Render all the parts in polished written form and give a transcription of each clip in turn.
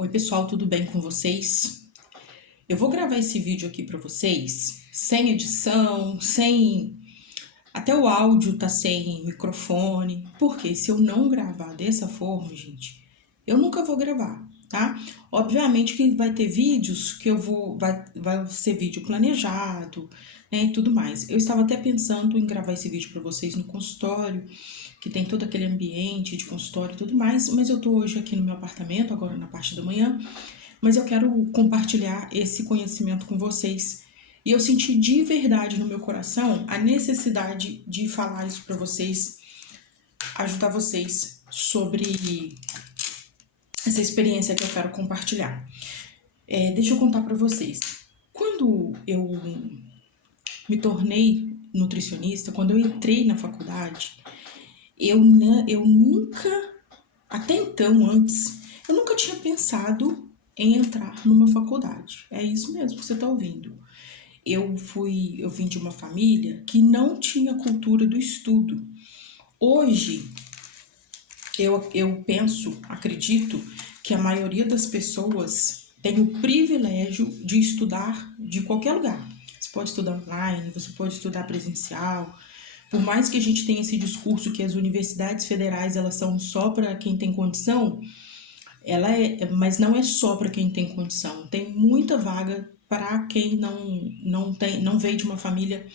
Oi pessoal, tudo bem com vocês? Eu vou gravar esse vídeo aqui para vocês sem edição, sem... Até o áudio tá sem microfone, porque se eu não gravar dessa forma, gente, eu nunca vou gravar, tá? Obviamente que vai ter vídeos que eu vou... Vai ser vídeo planejado, né, e tudo mais. Eu estava até pensando em gravar esse vídeo para vocês no consultório, que tem todo aquele ambiente de consultório e tudo mais, mas eu tô hoje aqui no meu apartamento, agora na parte da manhã, mas eu quero compartilhar esse conhecimento com vocês. E eu senti de verdade no meu coração a necessidade de falar isso para vocês, ajudar vocês sobre essa experiência que eu quero compartilhar. Deixa eu contar para vocês. Quando eu me tornei nutricionista, quando eu entrei na faculdade, eu nunca, até então, antes, eu nunca tinha pensado em entrar numa faculdade. É isso mesmo que você está ouvindo. Eu vim de uma família que não tinha cultura do estudo. Hoje, eu penso, acredito, que a maioria das pessoas tem o privilégio de estudar de qualquer lugar. Você pode estudar online, você pode estudar presencial. Por mais que a gente tenha esse discurso que as universidades federais elas são só para quem tem condição, mas não é só para quem tem condição. Tem muita vaga para quem não veio de uma família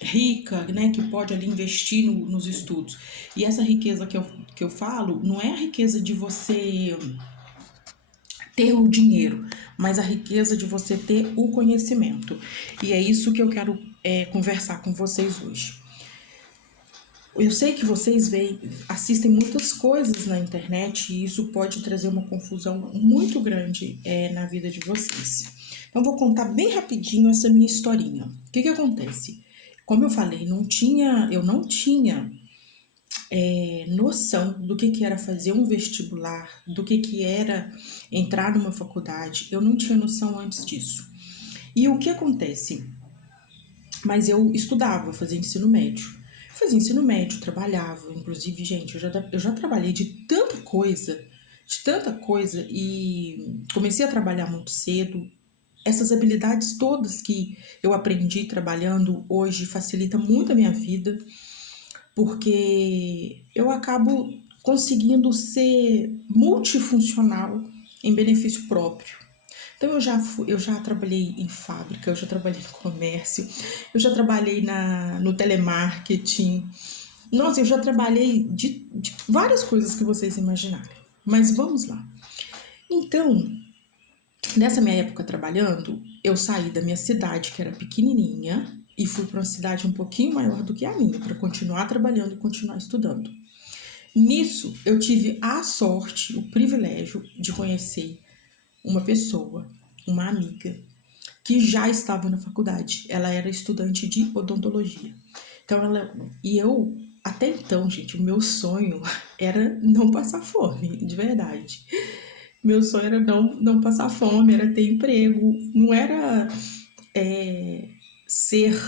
rica, né, que pode ali investir nos estudos. E essa riqueza que eu falo não é a riqueza de você ter o dinheiro, mas a riqueza de você ter o conhecimento. E é isso que eu quero conversar com vocês hoje. Eu sei que vocês assistem muitas coisas na internet e isso pode trazer uma confusão muito grande na vida de vocês. Então, vou contar bem rapidinho essa minha historinha. O que acontece? Como eu falei, eu não tinha noção do que era fazer um vestibular, do que era entrar numa faculdade. Eu não tinha noção antes disso. E o que acontece? Mas eu estudava, fazia ensino médio. Fazia ensino médio, trabalhava, inclusive, gente, eu já trabalhei de tanta coisa, e comecei a trabalhar muito cedo. Essas habilidades todas que eu aprendi trabalhando hoje facilitam muito a minha vida, porque eu acabo conseguindo ser multifuncional em benefício próprio. Então, eu já trabalhei em fábrica, eu já trabalhei no comércio, eu já trabalhei no telemarketing. Nossa, eu já trabalhei de várias coisas que vocês imaginarem. Mas vamos lá. Então, nessa minha época trabalhando, eu saí da minha cidade, que era pequenininha, e fui para uma cidade um pouquinho maior do que a minha, para continuar trabalhando e continuar estudando. Nisso, eu tive a sorte, o privilégio de conhecer uma pessoa, uma amiga, que já estava na faculdade. Ela era estudante de odontologia. Então, até então, gente, o meu sonho era não passar fome, de verdade. Meu sonho era não passar fome, era ter emprego, não era ser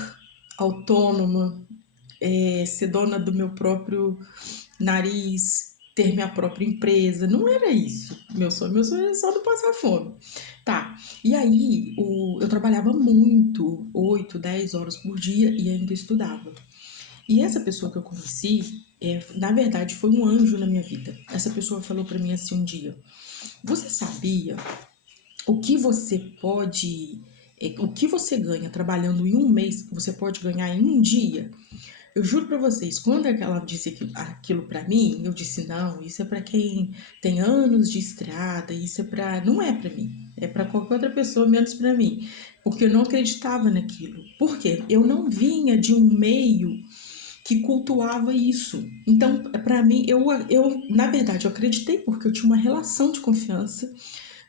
autônoma, ser dona do meu próprio nariz, ter minha própria empresa, não era isso. Meu sonho era só não passar fome. Tá, e aí eu trabalhava muito, 8, 10 horas por dia e ainda estudava. E essa pessoa que eu conheci, na verdade, foi um anjo na minha vida. Essa pessoa falou pra mim assim um dia: você sabia o que você ganha trabalhando em um mês, você pode ganhar em um dia? Eu juro pra vocês, quando ela disse aquilo pra mim, eu disse: não, isso é pra quem tem anos de estrada, não é pra mim, é pra qualquer outra pessoa, menos pra mim, porque eu não acreditava naquilo. Por quê? Eu não vinha de um meio que cultuava isso. Então, pra mim, na verdade, eu acreditei porque eu tinha uma relação de confiança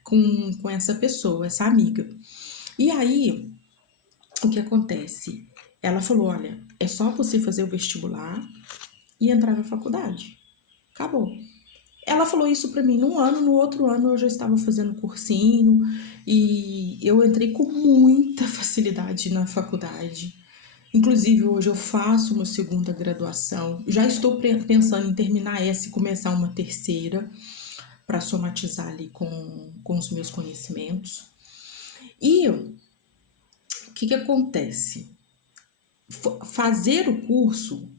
com essa pessoa, essa amiga. E aí, o que acontece? Ela falou: olha, é só você fazer o vestibular e entrar na faculdade. Acabou. Ela falou isso pra mim num ano, no outro ano eu já estava fazendo cursinho e eu entrei com muita facilidade na faculdade. Inclusive, hoje eu faço uma segunda graduação. Já estou pensando em terminar essa e começar uma terceira. para somatizar ali com os meus conhecimentos. E o que acontece? Fazer o curso,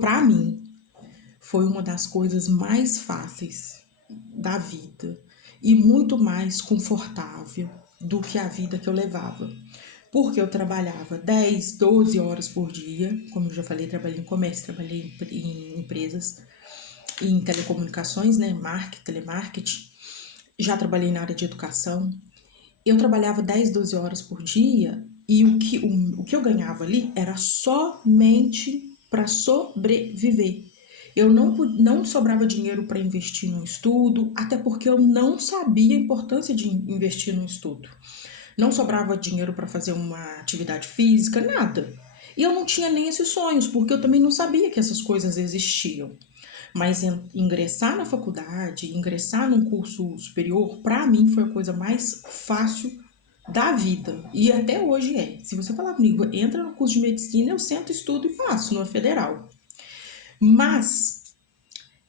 para mim, foi uma das coisas mais fáceis da vida e muito mais confortável do que a vida que eu levava. Porque eu trabalhava 10, 12 horas por dia, como eu já falei, trabalhei em comércio, trabalhei em empresas, em telecomunicações, né, telemarketing, já trabalhei na área de educação. Eu trabalhava 10, 12 horas por dia e o que eu ganhava ali era somente para sobreviver. Eu não sobrava dinheiro para investir no estudo, até porque eu não sabia a importância de investir no estudo. Não sobrava dinheiro para fazer uma atividade física, nada. E eu não tinha nem esses sonhos, porque eu também não sabia que essas coisas existiam. Mas ingressar na faculdade, ingressar num curso superior, para mim foi a coisa mais fácil da vida. E até hoje é. Se você falar comigo, entra no curso de medicina, eu sento, estudo e faço, numa federal. Mas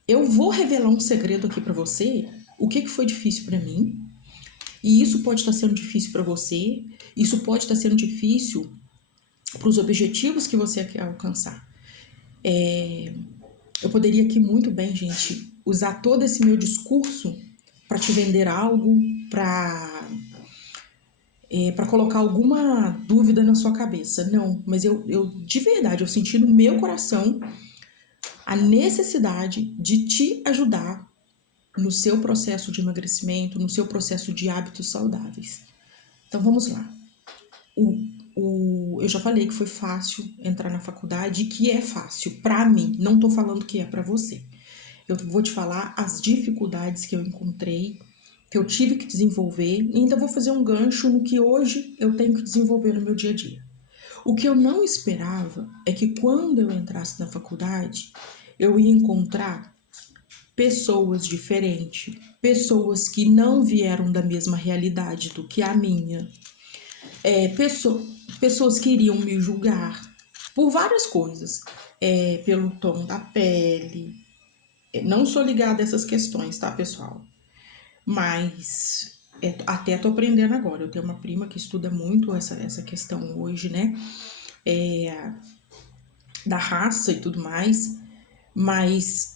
eu vou revelar um segredo aqui para você, o que foi difícil para mim. E isso pode estar sendo difícil para você, isso pode estar sendo difícil para os objetivos que você quer alcançar. Eu poderia aqui muito bem, gente, usar todo esse meu discurso para te vender algo, para colocar alguma dúvida na sua cabeça. Não, mas eu de verdade, eu senti no meu coração a necessidade de te ajudar no seu processo de emagrecimento, no seu processo de hábitos saudáveis. Então vamos lá. Eu já falei que foi fácil entrar na faculdade e que é fácil para mim, não estou falando que é para você. Eu vou te falar as dificuldades que eu encontrei, que eu tive que desenvolver, e ainda vou fazer um gancho no que hoje eu tenho que desenvolver no meu dia a dia. O que eu não esperava é que quando eu entrasse na faculdade, eu ia encontrar pessoas diferentes, pessoas que não vieram da mesma realidade do que a minha, pessoas que iriam me julgar por várias coisas, pelo tom da pele. Não sou ligada a essas questões, tá, pessoal? Mas até tô aprendendo agora. Eu tenho uma prima que estuda muito essa questão hoje, né? Da raça e tudo mais. Mas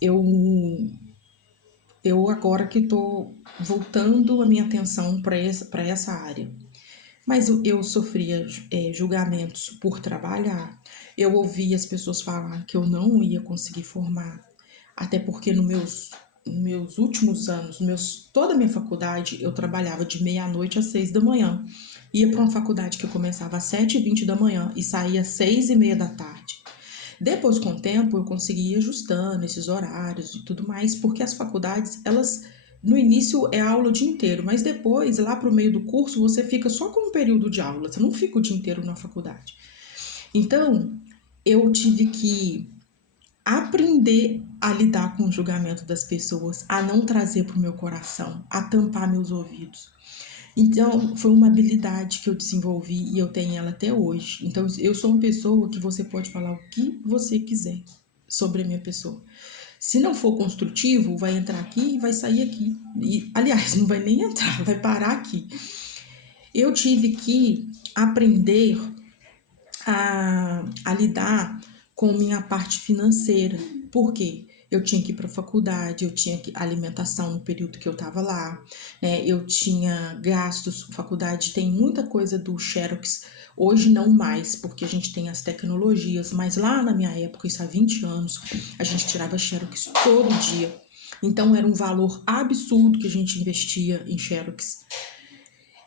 eu agora que tô voltando a minha atenção para essa área. Mas eu sofria julgamentos por trabalhar. Eu ouvia as pessoas falar que eu não ia conseguir formar. Até porque nos meus últimos anos, toda a minha faculdade, eu trabalhava de meia-noite às 6 da manhã. Ia para uma faculdade que eu começava às 7h20 da manhã e saía às 6h30 da tarde. Depois, com o tempo, eu consegui ir ajustando esses horários e tudo mais, porque as faculdades, elas, no início é aula o dia inteiro, mas depois, lá para o meio do curso, você fica só com um período de aula, você não fica o dia inteiro na faculdade. Então, eu tive que aprender a lidar com o julgamento das pessoas, a não trazer para o meu coração, a tampar meus ouvidos. Então, foi uma habilidade que eu desenvolvi e eu tenho ela até hoje. Então, eu sou uma pessoa que você pode falar o que você quiser sobre a minha pessoa. Se não for construtivo, vai entrar aqui e vai sair aqui. E, aliás, não vai nem entrar, vai parar aqui. Eu tive que aprender a lidar com minha parte financeira. Por quê? Eu tinha que ir para a faculdade, eu tinha alimentação no período que eu estava lá, né? Eu tinha gastos, faculdade tem muita coisa do Xerox, hoje não mais, porque a gente tem as tecnologias, mas lá na minha época, isso há 20 anos, a gente tirava Xerox todo dia, então era um valor absurdo que a gente investia em Xerox.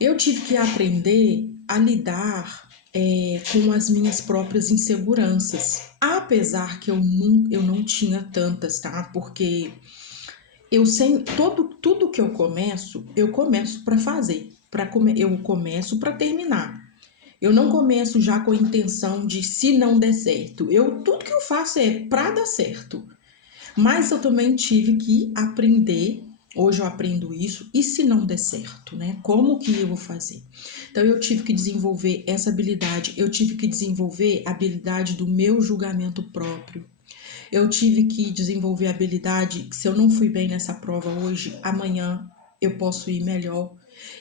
Eu tive que aprender a lidar com as minhas próprias inseguranças, apesar que eu não tinha tantas, tá? Porque tudo que eu começo para fazer, eu começo para terminar. Eu não começo já com a intenção de se não der certo. Tudo que eu faço é para dar certo. Mas eu também tive que aprender. Hoje eu aprendo isso, e se não der certo, né? Como que eu vou fazer? Então eu tive que desenvolver essa habilidade, eu tive que desenvolver a habilidade do meu julgamento próprio. Eu tive que desenvolver a habilidade que se eu não fui bem nessa prova hoje, amanhã eu posso ir melhor.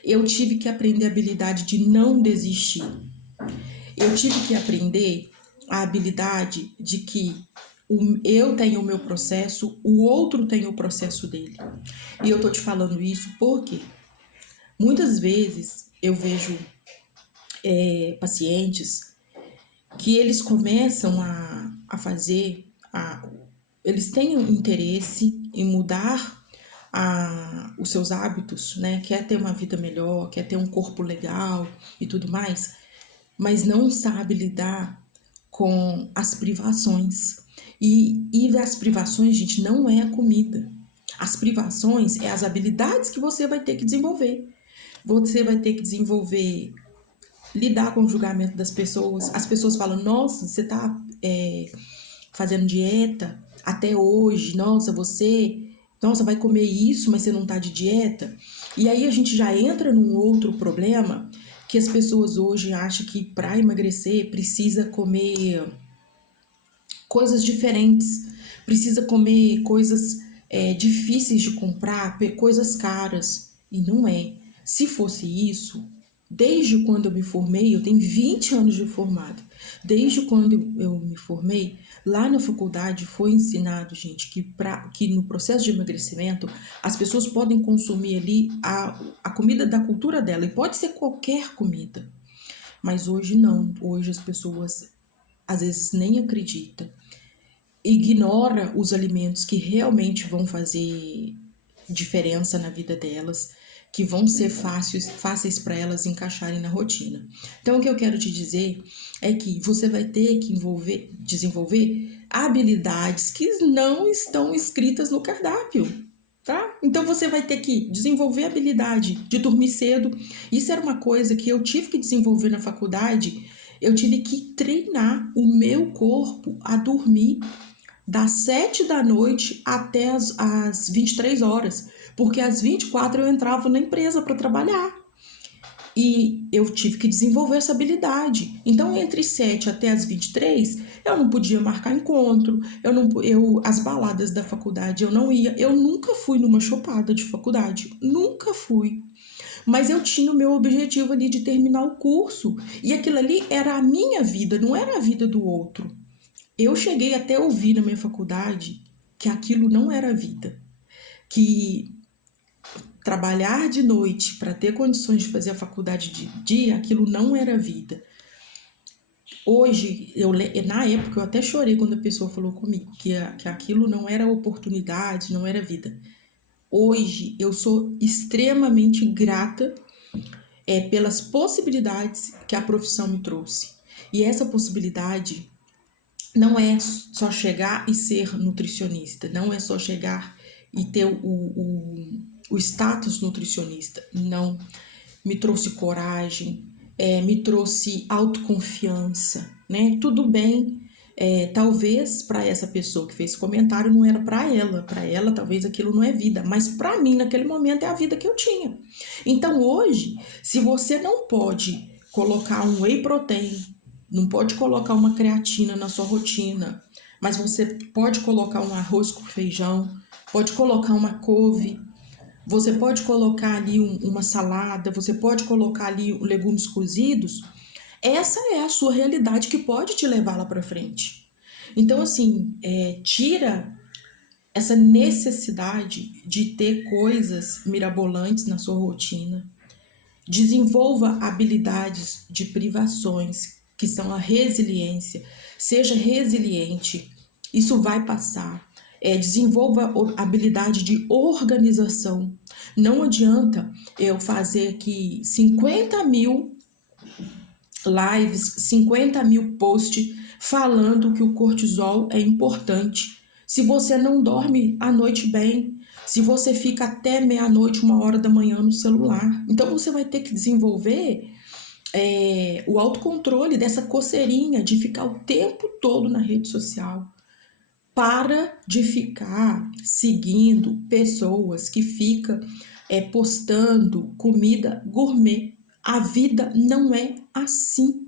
Eu tive que aprender a habilidade de não desistir. Eu tive que aprender a habilidade de que eu tenho o meu processo, o outro tem o processo dele. E eu tô te falando isso porque muitas vezes eu vejo pacientes que eles começam a fazer, eles têm um interesse em mudar os seus hábitos, né? Quer ter uma vida melhor, quer ter um corpo legal e tudo mais, mas não sabe lidar com as privações. E as privações, gente, não é a comida. As privações é as habilidades que você vai ter que desenvolver. Você vai ter que desenvolver, lidar com o julgamento das pessoas. As pessoas falam, nossa, você tá fazendo dieta até hoje, nossa, vai comer isso, mas você não tá de dieta. E aí a gente já entra num outro problema, que as pessoas hoje acham que para emagrecer precisa comer coisas diferentes, precisa comer coisas difíceis de comprar, coisas caras. E não é. Se fosse isso, desde quando eu me formei, eu tenho 20 anos de formado, desde quando eu me formei, lá na faculdade foi ensinado, gente, que no processo de emagrecimento as pessoas podem consumir ali a comida da cultura dela, e pode ser qualquer comida. Mas hoje não, hoje as pessoas às vezes nem acreditam, ignora os alimentos que realmente vão fazer diferença na vida delas, que vão ser fáceis para elas encaixarem na rotina. Então, o que eu quero te dizer é que você vai ter que desenvolver habilidades que não estão escritas no cardápio, tá? Então, você vai ter que desenvolver a habilidade de dormir cedo. Isso era uma coisa que eu tive que desenvolver na faculdade. Eu tive que treinar o meu corpo a dormir das 7 da noite até as 23 horas, porque às 24 eu entrava na empresa para trabalhar. E eu tive que desenvolver essa habilidade. Então, entre 7 até as 23, eu não podia marcar encontro, as baladas da faculdade eu não ia. Eu nunca fui numa chopada de faculdade, nunca fui. Mas eu tinha o meu objetivo ali de terminar o curso. E aquilo ali era a minha vida, não era a vida do outro. Eu cheguei até a ouvir na minha faculdade que aquilo não era vida, que trabalhar de noite para ter condições de fazer a faculdade de dia, aquilo não era vida. Hoje, na época, eu até chorei quando a pessoa falou comigo que aquilo não era oportunidade, não era vida. Hoje, eu sou extremamente grata pelas possibilidades que a profissão me trouxe. E essa possibilidade não é só chegar e ser nutricionista, não é só chegar e ter o status nutricionista, não. Me trouxe coragem, me trouxe autoconfiança, né? Tudo bem, talvez para essa pessoa que fez esse comentário não era para ela talvez aquilo não é vida, mas para mim naquele momento é a vida que eu tinha. Então hoje, se você não pode colocar um whey protein, não pode colocar uma creatina na sua rotina, mas você pode colocar um arroz com feijão, pode colocar uma couve, você pode colocar ali uma salada, você pode colocar ali legumes cozidos. Essa é a sua realidade que pode te levar lá para frente. Então, assim, tira essa necessidade de ter coisas mirabolantes na sua rotina. Desenvolva habilidades de privações, que são a resiliência. Seja resiliente, isso vai passar. Desenvolva a habilidade de organização. Não adianta eu fazer aqui 50 mil lives, 50 mil posts falando que o cortisol é importante. Se você não dorme à noite bem, se você fica até meia-noite, 1h da manhã no celular. Então você vai ter que desenvolver o autocontrole dessa coceirinha de ficar o tempo todo na rede social. Para de ficar seguindo pessoas que ficam postando comida gourmet. A vida não é assim.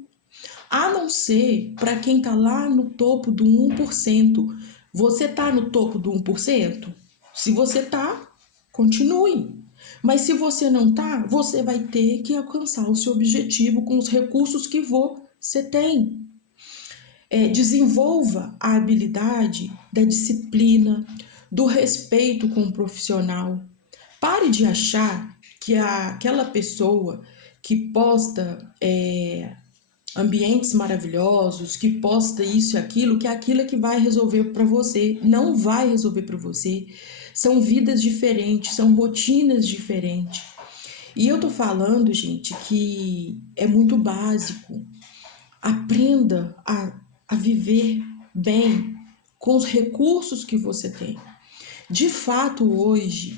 A não ser para quem está lá no topo do 1%. Você tá no topo do 1%? Se você tá, continue. Mas se você não tá, você vai ter que alcançar o seu objetivo com os recursos que você tem. Desenvolva a habilidade da disciplina, do respeito com o profissional. Pare de achar que aquela pessoa que posta ambientes maravilhosos, que posta isso e aquilo, que aquilo é que vai resolver para você. Não vai resolver para você. São vidas diferentes, são rotinas diferentes. E eu tô falando, gente, que é muito básico. Aprenda a viver bem com os recursos que você tem. De fato, hoje,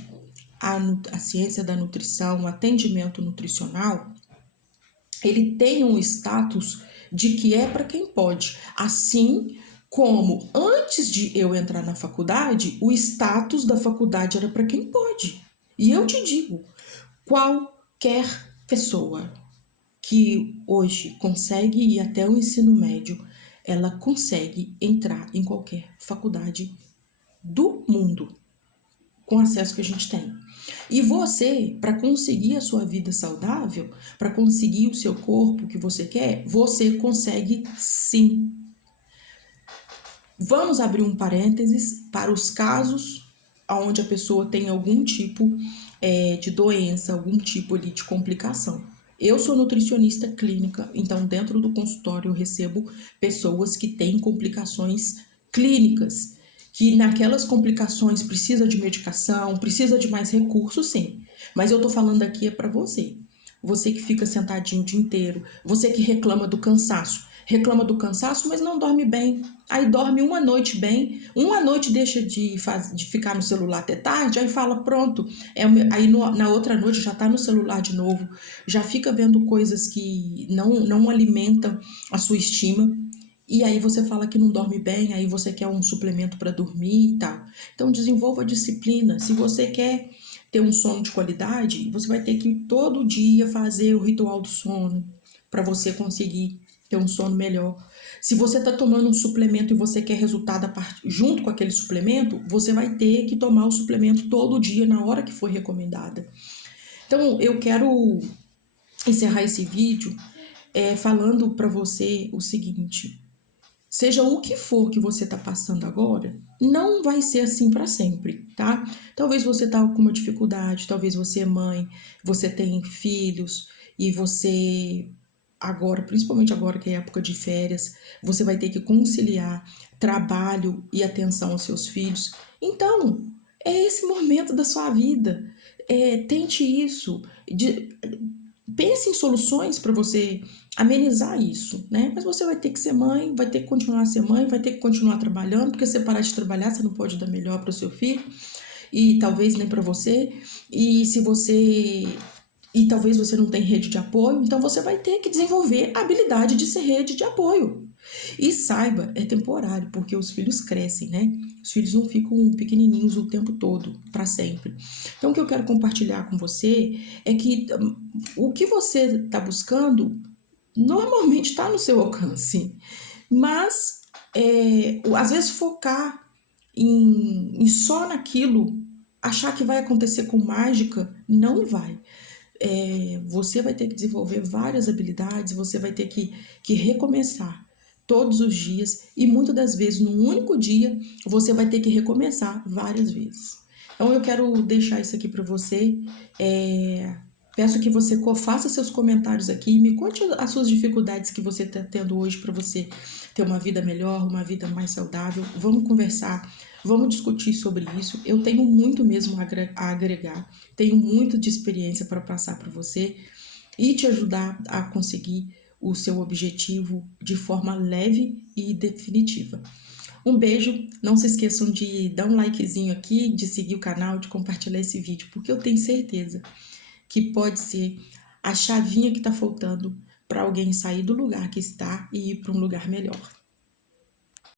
a ciência da nutrição, o atendimento nutricional, ele tem um status de que é para quem pode. Assim como antes de eu entrar na faculdade, o status da faculdade era para quem pode. E eu te digo, qualquer pessoa que hoje consegue ir até o ensino médio, ela consegue entrar em qualquer faculdade do mundo com o acesso que a gente tem. E você, para conseguir a sua vida saudável, para conseguir o seu corpo que você quer, você consegue sim. Vamos abrir um parênteses para os casos onde a pessoa tem algum tipo de doença, algum tipo ali de complicação. Eu sou nutricionista clínica, então dentro do consultório eu recebo pessoas que têm complicações clínicas, que naquelas complicações precisa de medicação, precisa de mais recursos, sim. Mas eu tô falando aqui é para você. Você que fica sentadinho o dia inteiro, você que reclama do cansaço, mas não dorme bem. Aí dorme uma noite bem, uma noite deixa de ficar no celular até tarde, aí fala, pronto. Aí na outra noite já tá no celular de novo, já fica vendo coisas que não alimentam a sua estima. E aí você fala que não dorme bem, aí você quer um suplemento para dormir e tal. Então desenvolva a disciplina. Se você quer ter um sono de qualidade, você vai ter que todo dia fazer o ritual do sono para você conseguir ter um sono melhor. Se você está tomando um suplemento e você quer resultado junto com aquele suplemento, você vai ter que tomar o suplemento todo dia na hora que for recomendada. Então eu quero encerrar esse vídeo falando para você o seguinte: seja o que for que você está passando agora, não vai ser assim para sempre, tá? Talvez você está com uma dificuldade, talvez você é mãe, você tem filhos e você agora, principalmente agora que é época de férias, você vai ter que conciliar trabalho e atenção aos seus filhos. Então, é esse momento da sua vida. Tente isso. Pense em soluções para você amenizar isso, né? Mas você vai ter que ser mãe, vai ter que continuar a ser mãe, vai ter que continuar trabalhando, porque se você parar de trabalhar, você não pode dar melhor para o seu filho e talvez nem para você. E talvez você não tenha rede de apoio, então você vai ter que desenvolver a habilidade de ser rede de apoio. E saiba, é temporário, porque os filhos crescem, né? Os filhos não ficam pequenininhos o tempo todo, para sempre. Então, o que eu quero compartilhar com você é que o que você está buscando normalmente está no seu alcance, mas às vezes focar em só naquilo, achar que vai acontecer com mágica, não vai. Você vai ter que desenvolver várias habilidades, você vai ter que recomeçar todos os dias e muitas das vezes num único dia você vai ter que recomeçar várias vezes. Então eu quero deixar isso aqui para você. Peço que você faça seus comentários aqui e me conte as suas dificuldades que você está tendo hoje para você ter uma vida melhor, uma vida mais saudável. Vamos conversar, vamos discutir sobre isso. Eu tenho muito mesmo a agregar, tenho muito de experiência para passar para você e te ajudar a conseguir o seu objetivo de forma leve e definitiva. Um beijo, não se esqueçam de dar um likezinho aqui, de seguir o canal, de compartilhar esse vídeo, porque eu tenho certeza que pode ser a chavinha que está faltando para alguém sair do lugar que está e ir para um lugar melhor.